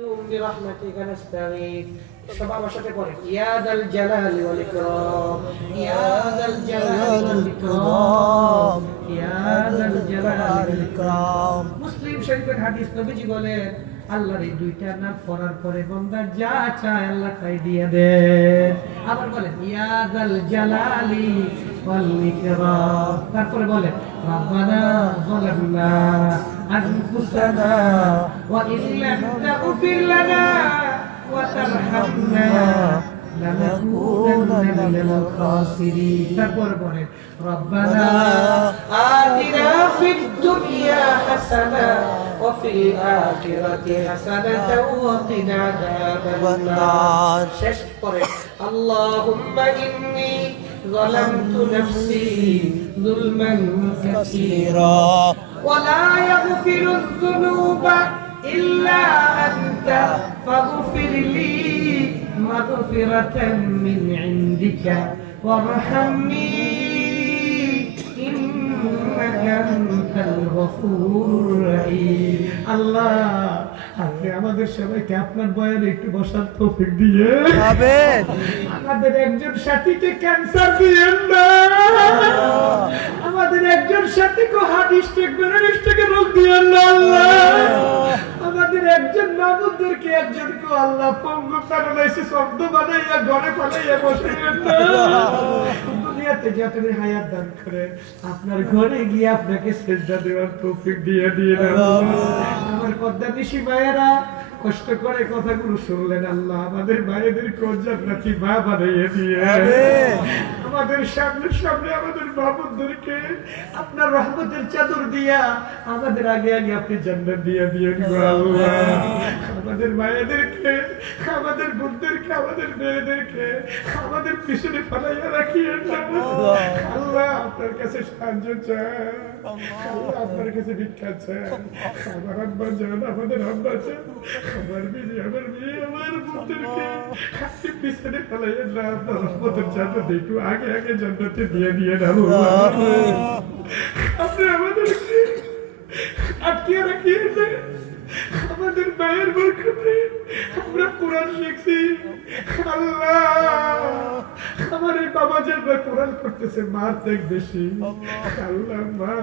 برحمتك نستغيث সবার সাথে পড়ে ইয়া দাল জালালি ওয়াল ইকরাম ইয়া দাল জালালি ওয়াল ইকরাম ইয়া দাল জালালি ওয়াল ইকরাম মুসলিম শরীফের হাদিস নবীজি বলেন আল্লাহর এই দুইটা নাম পড়ার পরে বন্দা যা চায় আল্লাহ তাই দিয়ে দে। আবার বলে ইয়াদাল জালালি ওয়াল ইকরাম। তারপরে বলে রাব্বানা যালামনা আনফুসানা ওয়া ইন তাগফির লানা ওয়া তারহামনা লানাকুন من الخاسرين تقربنا ربنا آتنا في الدنيا حسنة وفي الآخرة حسنة وقنا عذاب النار اللهم إني ظلمت نفسي ظلما كثيرا ولا يغفر الذنوب إلا أنت فاغفر لي مغفرة من عندك وارحمني إنك أنت الغفور الرحيم الله আপনি আমাদের সবাইকে আপনার বয়ানে একটু বসার তৌফিক দিয়ে আমেন আমাদের একজন সাথীকে ক্যান্সার দিয়েন না আমাদের একজন সাথীকে হার্ট স্ট্রোক ব্রেন স্ট্রোকের রোগ দিয়েন না আল্লাহ আমাদের একজন মাহবুবদেরকে একজনকে আল্লাহ পঙ্গু প্যারালাইসিস শব্দ বানাইয়া ঘরে পালাইয়া বসে হায়াত দান করেন আপনার ঘরে গিয়ে আপনাকে দেওয়ার দিয়ে নিশি কষ্ট করে আল্লাহ, আমাদের মায়েদের জান্নাতি মা বানাইয়ে দিয়ে। আমাদের সামনে সামনে আমাদের বাবুদেরকে আপনার রহমতের চাদর দিয়া আমাদের আগে আগে আপনি জান্নাত দিয়ে দিয়ে আমাদের মায়েদেরকে আমাদের বোনদেরকে আমাদের মেয়েদেরকে আমাদের পিছনে ফালাইয়া রাখিয়ে আল্লাহ আপনার কাছে সাহায্য আল্লাহ। আপনার কাছে ভিক্ষা চাই আমার আব্বা যান আমাদের আব্বা চান আমার বিবি আমার মেয়ে আমার বোনদেরকে আপনি পিছনে ফালাইয়া না আপনার রহমতের জান্নাত একটু আগে আগে জান্নাতে দিয়ে দিয়ে না আপনি আমাদেরকে আটকিয়ে রাখিয়ে দেন। আমাদের মায়ের বরকতে আমরা কোরআন শিখছি আল্লাহ আমার এই বাবা যারা কোরআন করতেছে মার দেখ বেশি। আল্লাহ মা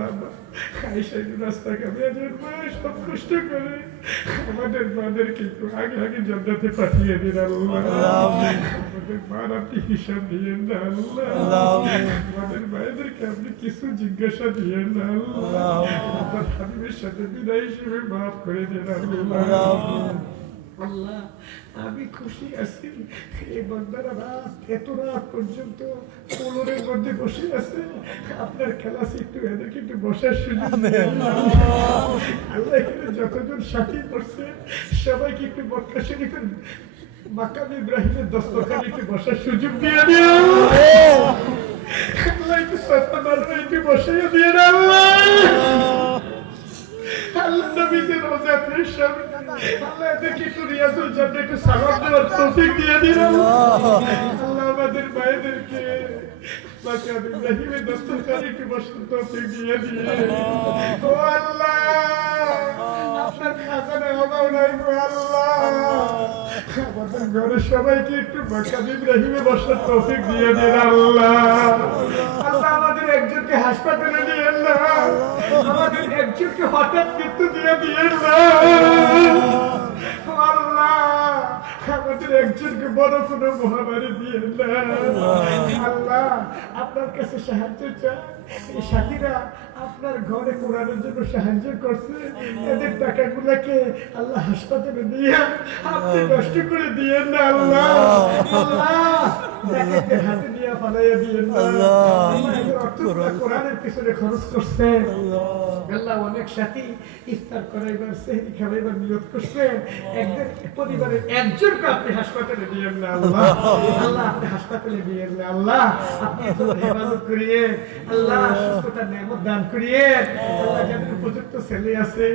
খাইসাই রাস্তা কামে মা সব কষ্ট করে। আমাদের মাদেরকে একটু আগে আগে জান্নাতে পাঠিয়ে দিন আল্লাহ। আমাদের মার আপনি হিসাব দিয়েন না আল্লাহ। আমাদের মায়েদেরকে আপনি কিছু জিজ্ঞাসা দিয়েন না আল্লাহ। আমি খুশি আছি এই বন্দারা রাত এত রাত পর্যন্ত কোলরের মধ্যে বসে আছে আপনার খেলা একটু এদেরকে একটু বসার সুযোগ। আল্লাহ এখানে যতজন সাথী করছে সবাইকে একটু মক্কা শরীফের মাকাম ইব্রাহিমের দস্তখানে একটু বসার সুযোগ দিয়ে দিন আল্লাহ একটু সত্য মারবে দিয়ে আল্লাহ নবীজির আল্লাহ দিয়ে আল্লাহ আমাদের মায়েদেরকে মাকাম ইব্রাহিমের দস্তখানে একটু বসার তৌফিক দিয়ে দিয়ে আল্লাহ আপনার খাজানে অভাব নাই গো আল্লাহ আমাদের ঘরে সবাইকে একটু মাকাম ইব্রাহিমে বসার তৌফিক দিয়ে দিন আল্লাহ আল্লাহ। একজনকে হাসপাতালে নিয়ে এলাম আমাদের একজনকে হঠাৎ মৃত্যু দিয়ে দিয়ে এলাম একজনকে বড় কোনো মহামারী দিয়ে আল্লাহ, আপনার কাছে সাহায্য চাই। সাথীরা আপনার ঘরে কোরআনের জন্য সাহায্য করছে। এদের টাকাগুলোকে আল্লাহ হাসপাতালে দিয়ে আপনি নষ্ট করে দিয়ে না আল্লাহ। আল্লাহ। হাতে দিয়ে ফালাইয়া দিয়ে না। আল্লাহ। আল্লাহ, এদের অর্থগুলো কোরআনের পিছনে খরচ করছে। আল্লাহ। অনেক সাথী ইফতার করাইবার সেহরি খাওয়াইবার নিয়ত করছেন একজন পরিবারের একজনকে আপনি হাসপাতালে দিয়েন না আল্লাহ? আল্লাহ। আপনি হাসপাতালে দিয়েন না আল্লাহ। আপনি হেফাজত করিয়ে আল্লাহ সুস্থতার নিয়ামত দান করিয়ে আল্লাহ যাদের উপযুক্ত ছেলে আছে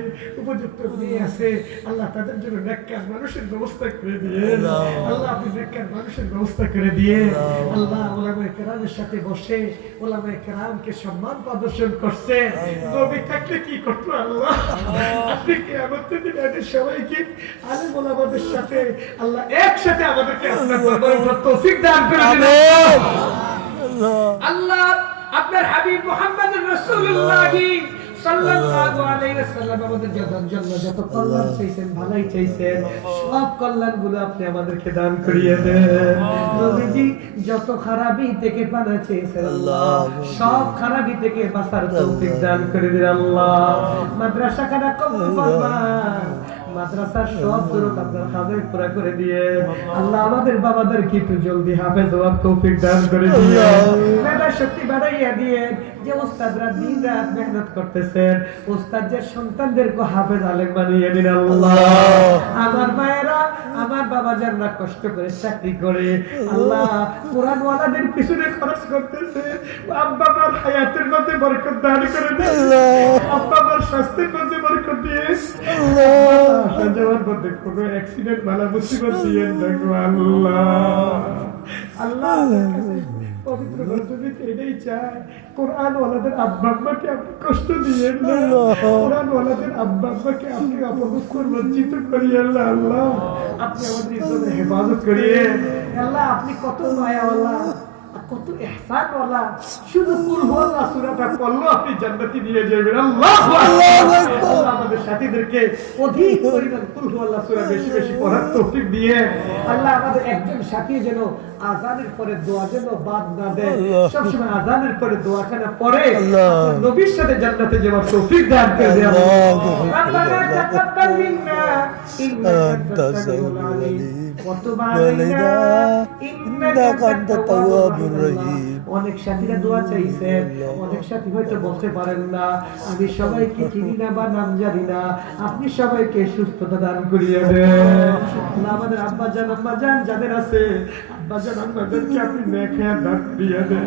উপযুক্ত মেয়ে আছে আল্লাহ তাদের জন্য নেককার মানুষের ব্যবস্থা করে দিয়ে আল্লাহ। আপনি নেককার মানুষের ব্যবস্থা করে দিয়ে আল্লাহ। ওলামায়ে কেরামের সাথে বসে ওলামায়ে কেরামকে সম্মান প্রদর্শন করছে। নবী থাকলে কি করতো আল্লাহ? আপনি কি আমাদের দিন সবাইকে আলে আমাদের সাথে আল্লাহ একসাথে আমাদেরকে আপনার তৌফিক দান করে দিন আল্লাহ। আপনার হাবিব মোহাম্মদ রাসূলুল্লাহ সাল্লাল্লাহু আলাইহি ওয়াসাল্লাম আমাদের যত জন্য যত কল্যাণ চাইছেন ভালাই চাইছেন সব কল্যাণগুলো আপনি আমাদেরকে দান করিয়ে দেন। নবীজি যত খারাপি থেকে পানা চেয়েছেন আল্লাহ সব খারাপি থেকে বাঁচার তৌফিক দান করে দিন আল্লাহ। মাদ্রাসা খানা কবুল ফরমান মাদ্রাসার সব জরুরত আপনার খাজে পুরা করে দিয়ে আল্লাহ আমাদের বাবাদের কি একটু জলদি হাফেজ হওয়ার তৌফিক দান করে দিয়ে মেধা শক্তি বাড়াইয়া দিয়ে যে ওস্তাদরা দিন রাত মেহনত করতেছেন ওস্তাদ যে সন্তানদেরকে হাফেজ আলেম বানিয়ে দিন আল্লাহ। আমার মায়েরা আমার বাবা যারা কষ্ট করে চাকরি করে আল্লাহ। কোরআন ওয়ালাদের পিছনে খরচ করতেছে আব্বা আমার হায়াতের মধ্যে বরকত দান করে দেন আব্বা আমার স্বাস্থ্যের মধ্যে বরকত দিয়ে। আসা যাওয়ার মধ্যে কোনো অ্যাক্সিডেন্ট মুসিবত দিয়ে দেখো আল্লাহ। আল্লাহ পবিত্র রজনীতে এটাই চায় কোরআন ওয়ালাদের আব্বা আব্বাকে আপনি কষ্ট দিয়ে কোরআন ওয়ালাদের আব্বা আব্বাকে আপনি আল্লাহ আল্লাহ। আপনি আমাদের ইজ্জতের হেফাজত করিয়ে আল্লাহ আপনি কত মায়াওয়ালা কত এহসান ওলা শুধু কুল সূরাটা পড়ল আপনি জান্নাতে নিয়ে যাবেন। আল্লাহু আকবার। আমাদের সাথীদেরকে অধিক পরিমাণ কুল সূরা বেশি বেশি পড়ার তৌফিক দিয়ে আল্লাহ আমাদের একজন সাথী যেন আজানের পরে দোয়া যেন বাদ না দেয়। সবসময় আজানের পরে দোয়া পরে নবীর সাথে জান্নাতে যাওয়ার তৌফিক দান করে দেয় আল্লাহ তাকাব্বাল মিন্না ইন্নাকা আনতাস সামিউল আলিম। ওয়া তুব আলাইনা ইন্নাকা আনতাত তাওয়াবুর অনেক সাথীরা দোয়া চাইছেন অনেক সাথী হয়তো বলতে পারেন না, আমি সবাইকে চিনি না বা নাম জানি না। আপনি সবাইকে সুস্থতা দান করিয়ে দেন। আমাদের আব্বা জান আব্বা যান যাদের আছে আব্বা জান আম্মা আপনি নেখে দান করিয়ে দেন।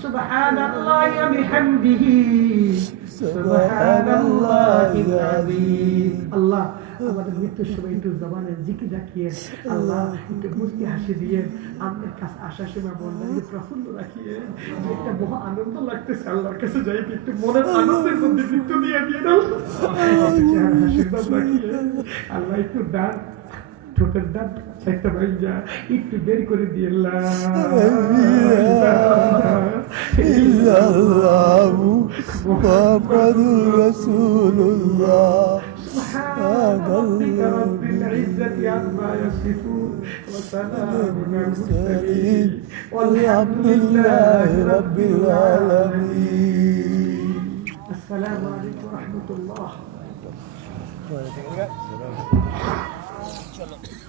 سبحان الله وبحمده سبحان الله العظيم الله আমাদের মৃত্যুর সময় একটু জবানের জিকি রাখিয়ে আল্লাহ একটু মুস্তি হাসি দিয়ে আমাদের কাছে আসার সময় বন্ধাকে প্রফুল্ল রাখিয়ে যে একটা বহু আনন্দ লাগতেছে আল্লাহর কাছে যাই একটু মনের আনন্দের মধ্যে মৃত্যু দিয়ে দিয়ে দাও চেহারা আশীর্বাদ রাখিয়ে আল্লাহ একটু দান ঠোঁটের দান একটা ভাইয়া একটু দেরি করে দিয়ে ইল্লাল্লাহু মুহাম্মাদুর রাসূলুল্লাহ سبحان ربك رب العزة عما يصفون وسلام على المرسلين والحمد لله رب العالمين السلام عليكم ورحمة الله চলো।